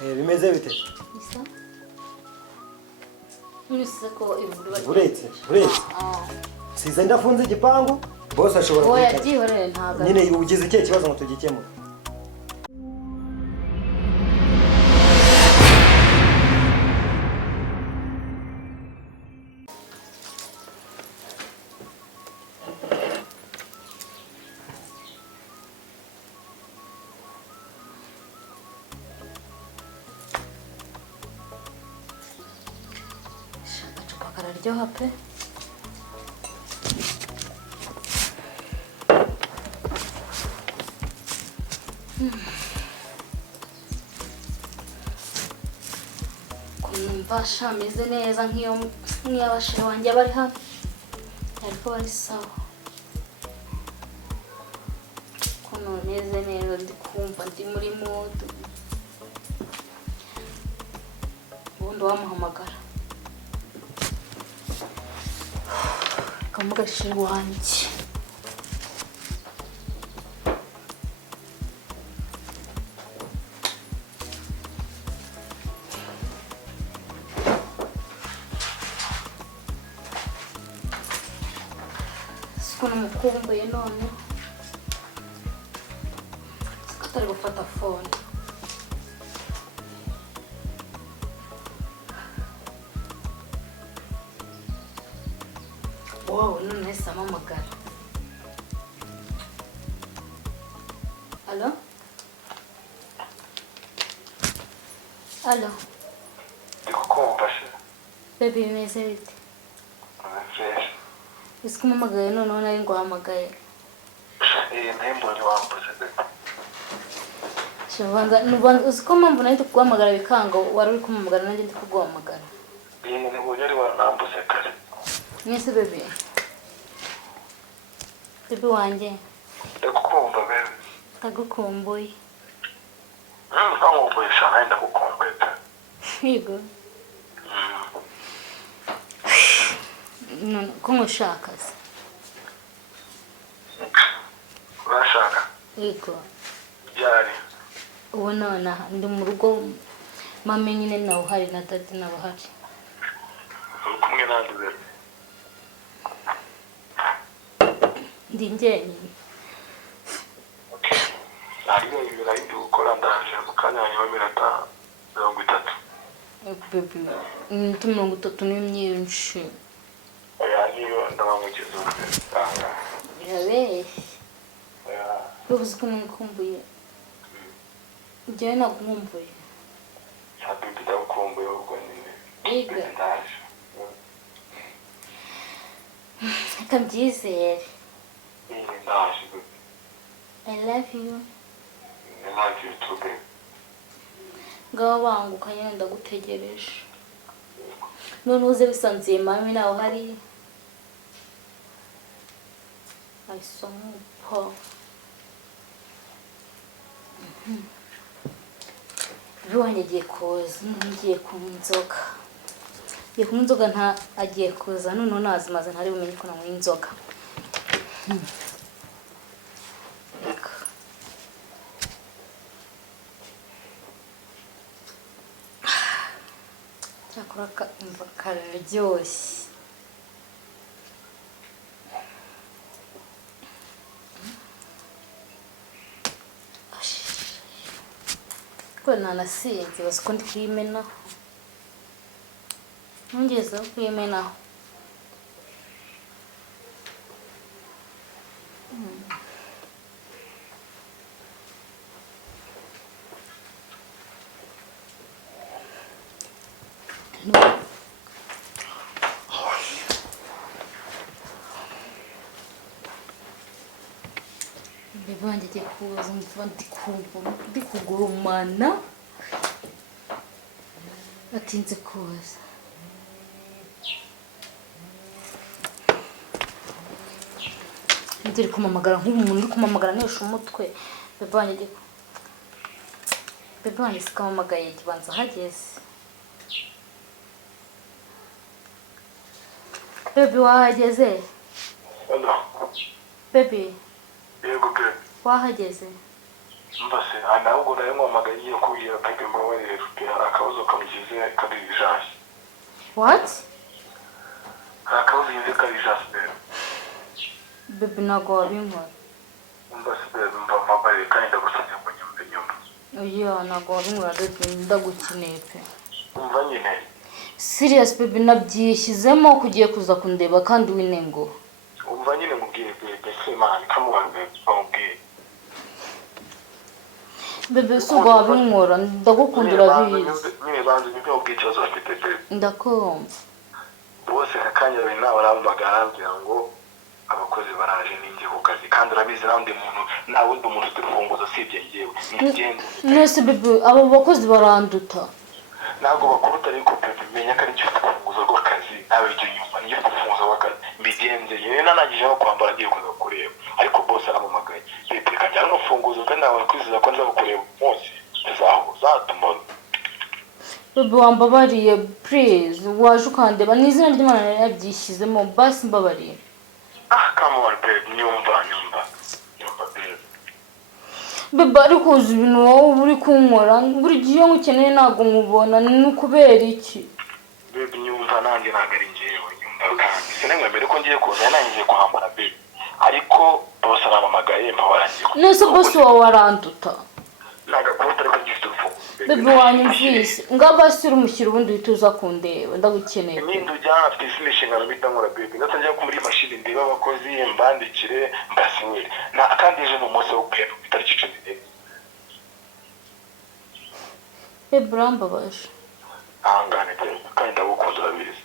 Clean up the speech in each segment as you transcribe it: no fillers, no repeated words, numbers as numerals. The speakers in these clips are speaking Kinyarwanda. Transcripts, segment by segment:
bimeze bite? Isa? Nise ko ibura. Uretse. Size ndafunze igipangu, boss ashobora kuba. Oya byihorere ntaga. Nyine ugize ikihe kibazo ngo tugikemure. Kararyoha pe. Kumva shameze neza nk'iyabashije wanjye bari hano. Ariko bari sawa. Kuno neze neza ndi kumva ndi muri mood. Ubundi wamuhamagara. Kamugashi wanjye. Siko numukumbuye none. Siko atari gufata phone. Wow, none sama magara. Allo? Allo? Ndikukumva se. Baby bimeze bite? Fresh. Isiko mamagaye none nari nguhamagaye. Nembonye wambuze bebe. Shobanga usiko mpamvu nari kuguhamagara bikanga wari uri kumamagara nanjye ndi kuguhamagara. Nibonye ari wanambuze kare. Nise baby. Baby wanjye. Ndikukumva bebe. Ndagukumbuye. Nkumbuye sana ndagukumbuye pe. Yego. None ko ngushaka se? Urashaka? Yego. Byari. Ubu none ndi mu rugo mame nyine nawe uhari na dadi nawe uhari. Uri kumwe nandi bebe. Ndi njyenyine. Hariho ibirayi ndi gukora ndaje mu kanya nyuma minota 30. Baby, minota 30 ni myinshi. Oya niyo ndabamukiza ubutanga. Birabeshya. Oya. Ubuze ko nkumbuye. Njyewe nakumbuye. Habibi ndagukumbuye ubwo nyine. Yego. Ndaje. Kabyizere. Ndaje bebe. I love you. I love you too babe. Ngaho banguka nyine ndagutegereje. None uze bisanziye mami nawe uhari. Ayisomupa. Ruhanye agiye kuza, ngiye kunywa inzoga. Ngiye kunywa inzoga nta agiye kuza, none nazimaze ntari bumenye ko nanywa inzoga. Cyakora kararyoshye. Ko nanasinze basiko ndi kuyimenaho. Ngeze kuyimenaho. Bibanje kuza ndi kugurumana atinze kuza. Ndiri kumamagara nk'umuntu uri kumamagara nesha umutwe. Bibanje sikamamagaye kibanza hageze. Baby wahageze? Hello. Baby. Yego babe. Wahageze? mbase ntabwo nayo nkomagaye ngiye kubwira Pepe mbabarire hari akabazo kamugize kari ijasi. What? Hari akabazo yize kari ijasi rero. Bebe ntabwo wabinkora. Mbase mbabarire kandi ndagusabye ngo nyumve. Oya ntabwo wabinkora bebe ndagukeneye pe. Umva nyine. Serious bebe nabyishyizemo kugiye kuza kundeba kandi winengo. Umva nyine mubwiye Pepe Semana kamubane bamubwiye. Bebe sugo wabinkora ndagukundira bizi. Nyine banze nibyo mubwiye ikibazo bafite Pepe. Ndakumva. Bose kakanya bari nawe arambagara ngo abakozi baraje ninjye ku kazi kandi urabizi n'undi muntu nawe undi muntu ufite urufunguzo usibye njyewe nigende. Nese bebe abo bakozi baranduta. Ntabwo bakuruta ariko Pepe menya ko ari cyo urufunguzo rw'akazi nawe icyo nyuma niyo urufunguzo rw'akazi mbigenze yewe nanagije aho kwambara agiye kuza kureba ariko bose aramumagaye Pepe kajyana urufunguzo kandi nawe kwizeza ko nza kureba umunsi uzatuma. Bebe wambabariye please waje ukandeba n'izina ry'Imana yabyishyizemo basi mbabariye. Come on Pepe nyumva Pepe. Bebe ariko uzi ibintu wowe uri kunkora buri gihe ngukeneye ntabwo nkubona ni ukubera iki? Bebe nyumva nanjye ntabwo ari njyewe nyumva kandi sinamwemere ko ngiye kuza nanjye kwambara Bebe ariko bose aramamagaye mpabarangiye. Nese bose wawe waranduta. Nagakuruta ariko gifite urufunguzo. Bebe wanyumvise ngabasira umushyira ubundi uhita kundeba ndagukeneye. Nindu ujyana afite isi n'inshingano bita nkora Bebe ndatajya ko muri mashini ndeba abakozi mbandikire mbasinyire kandi ejo ni umunsi wo kwera itariki 11. Bebe urambabaje. Ahangane Bebe kandi ndagukunda urabizi.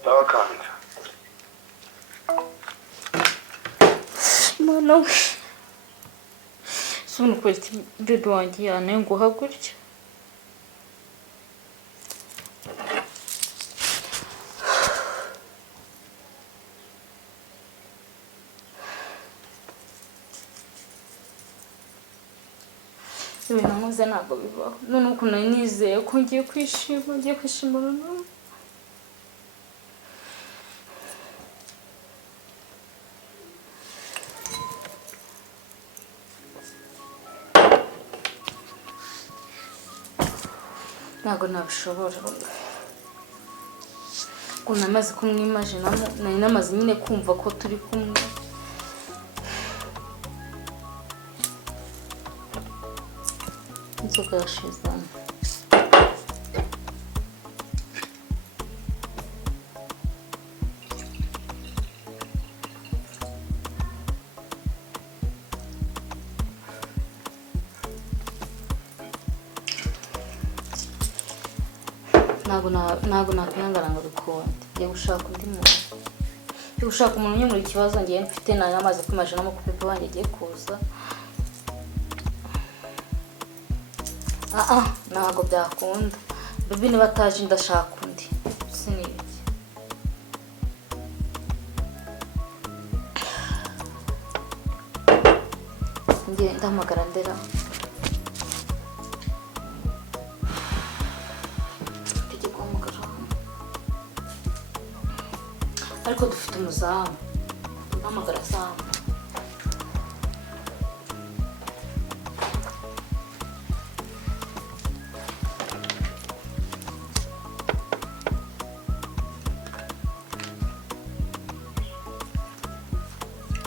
Ndabakanze. Mana we sunu kwesti Bebe wanjye yanenguha gutya. Ibintu nkoze ntabwo bibaho none ukuntu nari nizeye ko ngiye kwishima noneho. Ntabwo nabishobora ukuntu namaze kumwimajinamo nari namaze nyine kumva ko turi kumwe. Inzoga yashizemo. Ntabwo nakwihangana ngo bikunde. Ngiye gushaka undi muntu. Ngiye gushaka umuntu unyemura ikibazo ngiye mfite nari namaze kwimajinamo ko Bebe wanjye agiye kuza. Ntabwo byakunda. Bebe niba ataje ndashaka undi. Sinibiki. Ngiye ndahamagara ndera. Ariko dufite umuzamu. Ndahamagara Sam.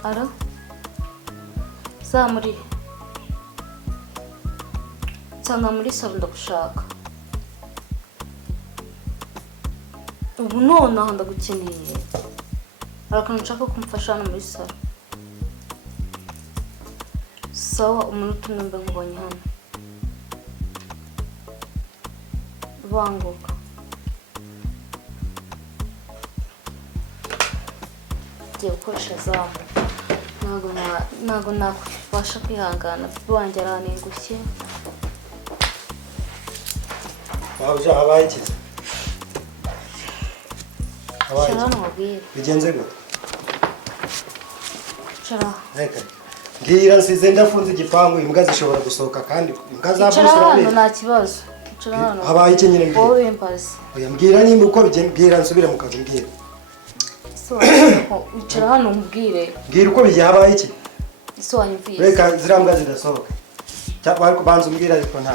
Alo? Sam uri? Nsanga muri salo ndagushaka. Ubu nonaho ndagukeneye. Arakantu nshaka kumfasha hano muri salo. Sawa umunota umwe mbe nkubonye hano. Banguka. Ngiye gukoresha zamu. Ntabwo nakwibasha kwihangana. Bebe wanjye aranengushye. Waba habaye iki? Shara mubwire. Bigenze gute? Shara. Reka. Ngira nsize ndafunze igipangu imbwa zishobora gusohoka kandi imbwa za Shara hano nta kibazo. Shara hano. Habaye iki nyine mbwira? Wowe mbazi. Oya mbwira nimba uko bigenda mbwira nsubire mu kazi mbwira. So wicara hano umbwire. Mbwira uko byabaye iki? So wanyumvise. Reka zirambwa zidasohoka. Cyangwa ariko banza umbwira ariko nta.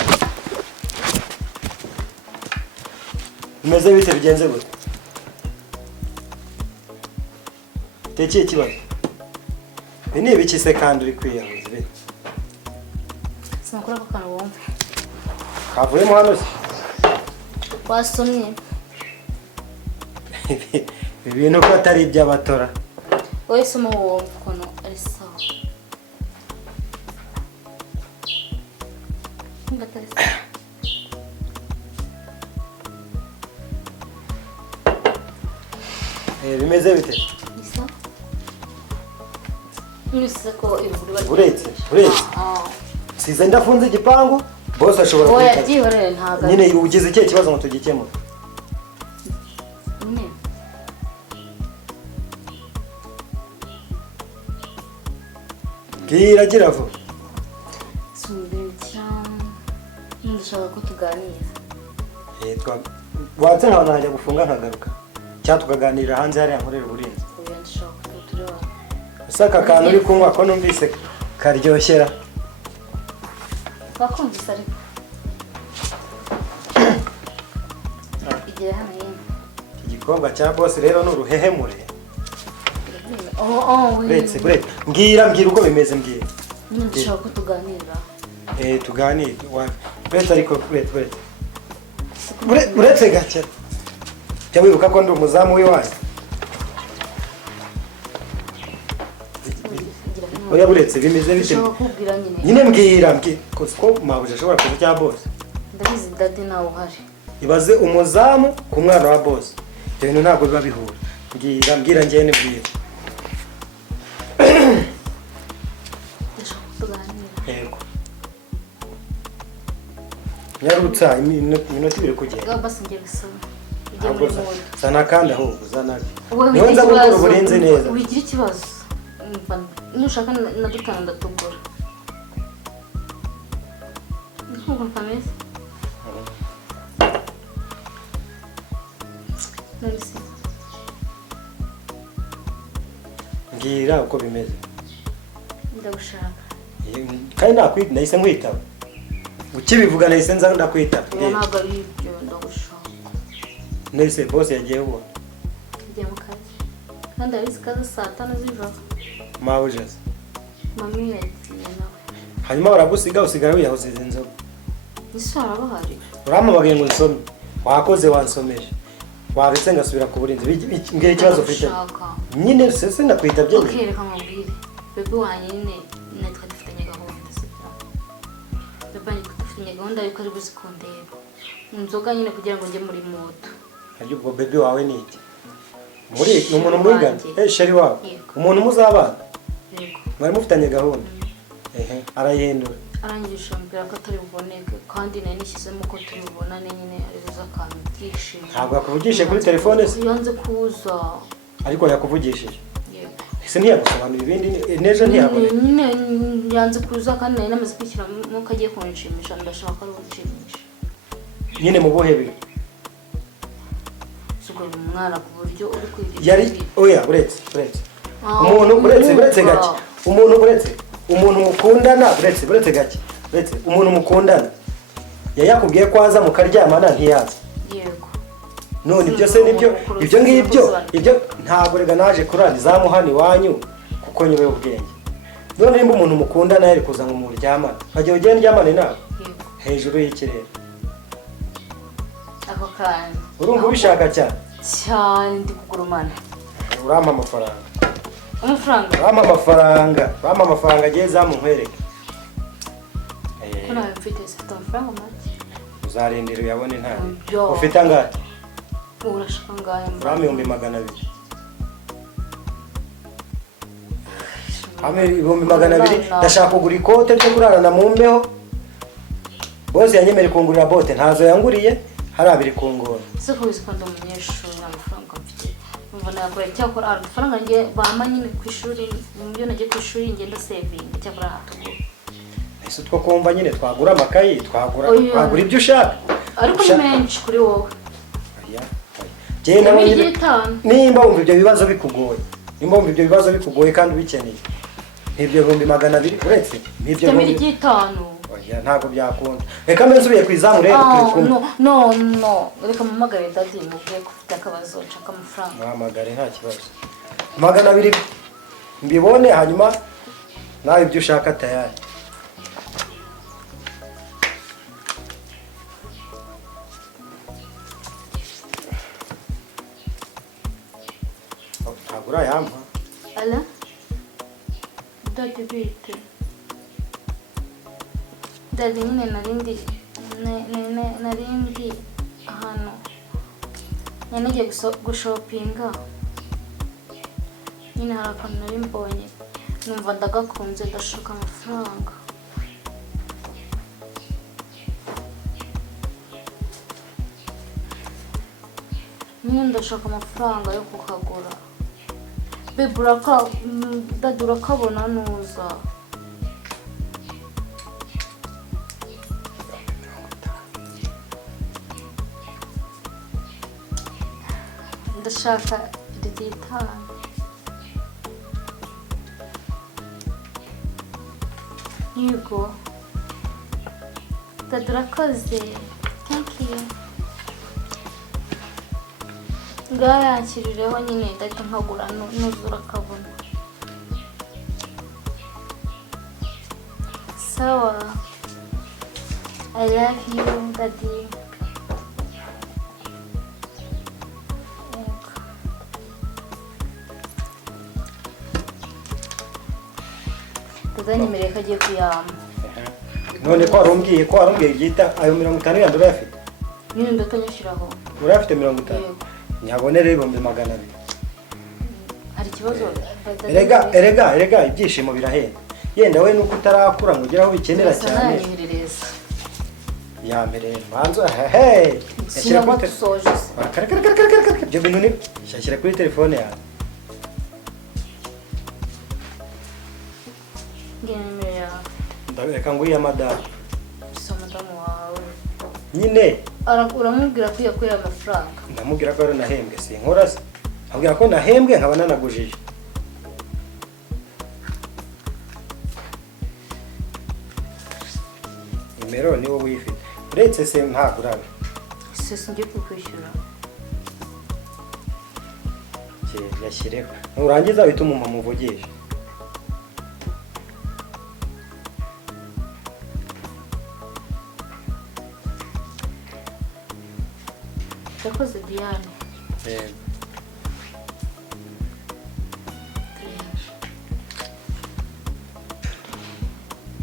Bimeze bite bigenze gute? Tekeye kibazo. Ni ibiki se kandi uri kwiyahuza be? Sinakora ko kana wumva. Kavuyemo hano se? Wasomye. Ibintu ko atari iby'abatora. Wowe soma wumva kono ari sawa. Ngatari. Bimeze bite? Isa. Nise ko iburi bari. Uretse. Size ndafunze igipangu, boss ashobora kuba. Oya byihorere ntaga. Nyine ugize ikihe kibazo ngo tugikemure. Nyine. Gira vuba. Sumbirira. Ndashaka ko tuganira. Watse nkaho najya gufunga nkagaruka. Cyangwa tukaganirira hanze hariya nkorera uburinzi. Oya ndashaka ko tureba. Usaka kantu uri kunywa ko numvise karyoshera. Bakumvise ariko. Igira hano yene. Igikomba cya boss rero n'uruhehemure. Uretse. Mbwira uko bimeze mbwira. Ndashaka ko tuganira. Tuganire. Uretse ariko uretse gake. Jya wibuka ko ndi umuzamu w'iwanyu. Oya buretse bimeze bite? Nyine mbwira ko mabuje ashobora kuza cya boss. Ndabizi dadi nawe uhari. Ibaze umuzamu ku mwana wa boss. Ibyo bintu ntabwo biba bihura. Mbwira njye nibwira. Yego. Nyarutsa iminota ibiri kugenda. Basi ngiye gusoma. Sana kandi ahubwo zana. Niho nza gukora uburinzi neza. Wigira ikibazo. Nushaka na dutana ndatugura. Nkuko mpameze. Nonese. Mbwira uko bimeze. Ndagushaka. Kandi nahise nkwitaba. Ukibivuga nahise nza ndakwitaba. Ntabwo ari ibyo ndagushaka. Nese boss yagiye ubona. Yagiye mu kazi. Kandi abizi kazi saa 5 z'ijoro. Mawuje. Mami yagiye nawe. Hanyuma baragusiga usigara wiyahoze inzoga. Isara bahari. Uramubagaye ngo nsome. Wakoze wansomeje. Waretse ngasubira ku burinzi. Mbwira ikibazo ufite. Nyine sese ndakwitabye. Okay reka mubwire. Bebe wanyine natwe dufitanye gahunda sibyo. Bebe ni dufitanye gahunda yuko ari buzi kundeba. Inzoga nyine kugira ngo njye muri moto. Aryo ubwo bebe wawe ni iki? Muri umuntu mwiganye. Sheri wawe. Umuntu muzabana. Yego. Mwari mufitanye gahunda. Arayihindura. Arangisha mbwira ko atari buboneke kandi nari nishyizemo ko turi bubonane nyine ari buza akantu byishimo. Ntabwo akuvugishije kuri telefone se? Yanze kuza. Ariko yakuvugishije. Yego. Ese ntiyagusobanura ibindi nejo ntiyabone. Nyine yanze kuza kandi nari namaze kwishyira mu kagiye kunshimisha ndashaka ari unshimisha. Nyine mu buhe biro. Sugura umwana ku buryo uri kwigira. Yari oya uretse. Umuntu uretse gake. Umuntu mukundana uretse gake. Umuntu mukundana. Yakubwiye ko aza mukaryamana ntiyaza. Yego. None ibyo se ibyo ngibyo ntabwo rega naje kurana izamuhani wanyu kuko nyobe ubwenge. None nimba umuntu mukundana yari kuza ngo muryamana. Hagiye ugenda ryamane nawe. Yego. Hejuru y'ikirere. Ako kandi. Urumva ubishaka cyane? Cyane ndi kugurumana. Urampa amafaranga. Amafaranga? Bampa amafaranga agiye zamunkwereke. Kuna mfite amafaranga make. Uzarindira uyabone nta. Yo. Ufite angahe? Urashaka ngahe? Urame 200. Ame 200 ndashaka kugura ikote ryo kurarana mu mbeho. Bose yanyemere kungurira bote ntazo yanguriye hari abiri kungora. Siko bizikanda umunyeshuri amafaranga mfite. Mbona yakora cyakora amafaranga ngiye bama nyine ku ishuri mu byo nagiye ku ishuri ngenda saving cyakora hatugo. Ese two kumva nyine twagura amakayi twagura ibyo ushaka. Ariko ni menshi kuri wowe. nimba wumva ibyo bibazo bikugoye kandi ubikeneye n'ibyo 200 uretse n'ibyo 5. oya ntago byakunda reka mbe nsubiye kwizamu rero turi kumwe no reka mumagare dadi mubwiye ko ufite akabazo nshaka amafaranga mamagare nta kibazo 200 mbibone hanyuma nawe ibyo ushaka tayari agura yampa ala dadi bite dadi nyine narindi ahantu nagiye gushopinga nyine hari akantu nari mbonye numva ndagakunze ndashaka amafaranga nyine ndashaka amafaranga yo kukagura bebe dadi urakabona nuza ndashaka 5. Yego dadi urakoze thank you ngaho yanshyirireho nyine ndahita nkagura nuzura akabona sawa I love you dadi Tuzanyemereye ko agiye kuyama none ko warumbwiye gita ayo 50 yandura afite nyine ndatanyashiraho urafite 50 nyabonere 200 hari ikibazo erega ibyishimo birahenda yenda we nuko utarakura ngo ugeraho bikenera cyane yamereye manzo hey sinaba tusoje ibyo bintu ni shashira kuri telefone yawe reka nguye madame so madamu wawe nyine uramubwira ko yakuye amafaranga ndamubwira ko ari nahembwe sinkora se abwira ko nahembwe nkaba nanagujije nimero niwo wifite uretse se ntagurabe se singiye kukwishyura yashyireho nurangiza uhita umuvugisha yakoze Diane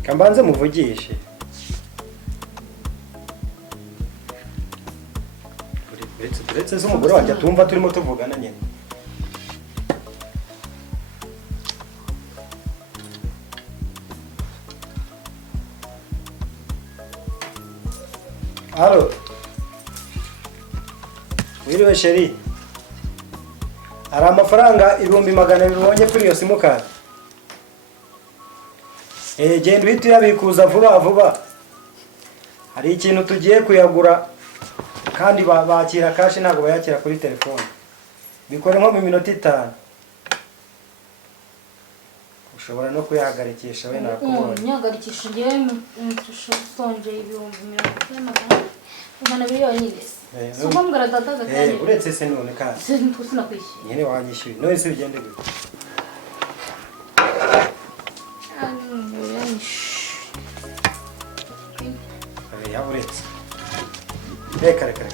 kambanze muvugishe uretse z'umugore wanjye atumva turimo tuvugana nyine Halo. Wiriwe sheri. Hari amafaranga 200 ubonye kuri iyo simukadi. Genda uhita uyabikuza vuba. Hari ikintu tugiye kuyagura kandi bakira cash ntabwo bayakira kuri telefone. Bikore nko mu minota 5. Ushobora no kuyahagarikisha we nakubonye. Nyagarikisha ngiye sonje ibihumbi 100 yonyine. Suko mbwira data gatanye. Uretse se none kandi. Se ntusina kwishyura. Nyine wanyishyuye. None se bigende gute? Uretse. Reka.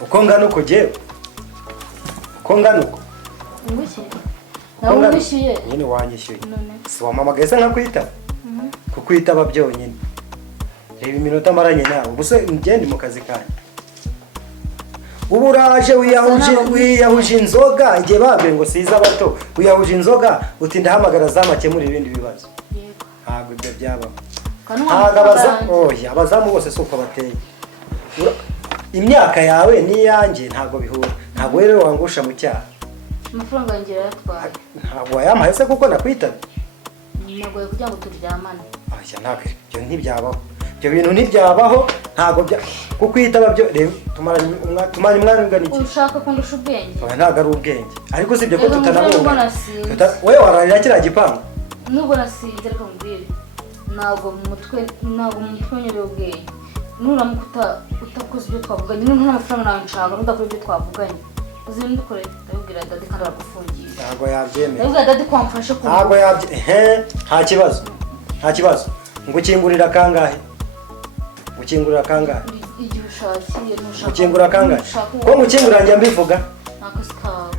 Uko ngana uko jewe. Uko ngana uko. Ngwishyuye. Nawe ngwishyuye. Nyine wanyishyuye. Si wamamagaye se nkakwita? Kukwitaba byonyine. Reba iminota maranye nawe. Ubuse ngende mu kazi kanyu. Uburaje wiyahuje inzoga igihe babwe ngo siza bato. Wiyahuje inzoga uti ndahamagara zamakemura ibindi bibazo. Yego. Ntabwo ibyo byaba. Abazamu bose suko bateye. Imyaka yawe niyanjye ntabwo bihura. Ntabwo rero wangusha mu cyaha. Amafaranga yanjye yatwaye. Ntabwo yamaye se kuko nakwitabe. Ntabwo kugira ngo turyamane. Ntabwo ibyo ntibyabaho. ibyo bintu ntibyabaho ntago bya kuko yitaba byo tumaranye umwanya ungana iki ushaka kundusha ubwenge ntago ari ubwenge ariko sibyo ko tutanabona wewe wararira kiriya gipangu nubwo nasinze ariko mbwire ntabwo mu mutwe nyine ubwenge nuramuka utakoze ibyo twavuganye nta mafaranga nawe nshaka udakora ibyo twavuganye uzindi dukore ndabibwira dadi kandi aragufungiye ntago yabyemera ndabibwira dadi ko wamfashe ku ntago nta kibazo ngukingurira kangahe igihe ushakiye ntushaka ukingura kangahe ko ngukingurira njya mbivuga n'akazi kawe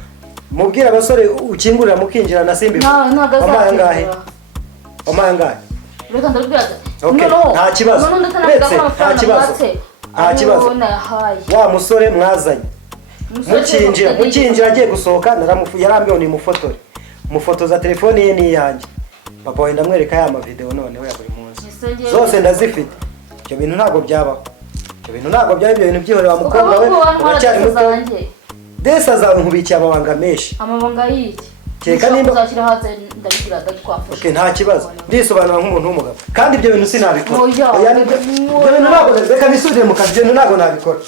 mubwira abasore ukingurira mukinjira na simbi amaye angahe reka ndabibwira okay nta kibazo nta kibazo wa musore mwazanye mukinjira agiye gusohoka yarambiwe ni mufotoza telefone ye n'iyanjye papa wenda mwereka ya mavideo noneho ya buri munsi zose ndazifite ibyo bintu ntabwo byabaho ibyo bintu byihorera wa mukobwa we uracyari muto desa zawe nkubikiye amabanga menshi amabanga y'iki keka nimba uzashyira hanze ndabigira datwafashe okay nta kibazo ndisobanura nk'umuntu w'umugabo kandi ibyo bintu sinabikora ibyo bintu ntabwo reka nisubire mu kazi ibyo bintu ntabwo nabikora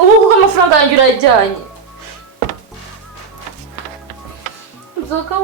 ubu kuko amafaranga yanjye urayajyanye inzoga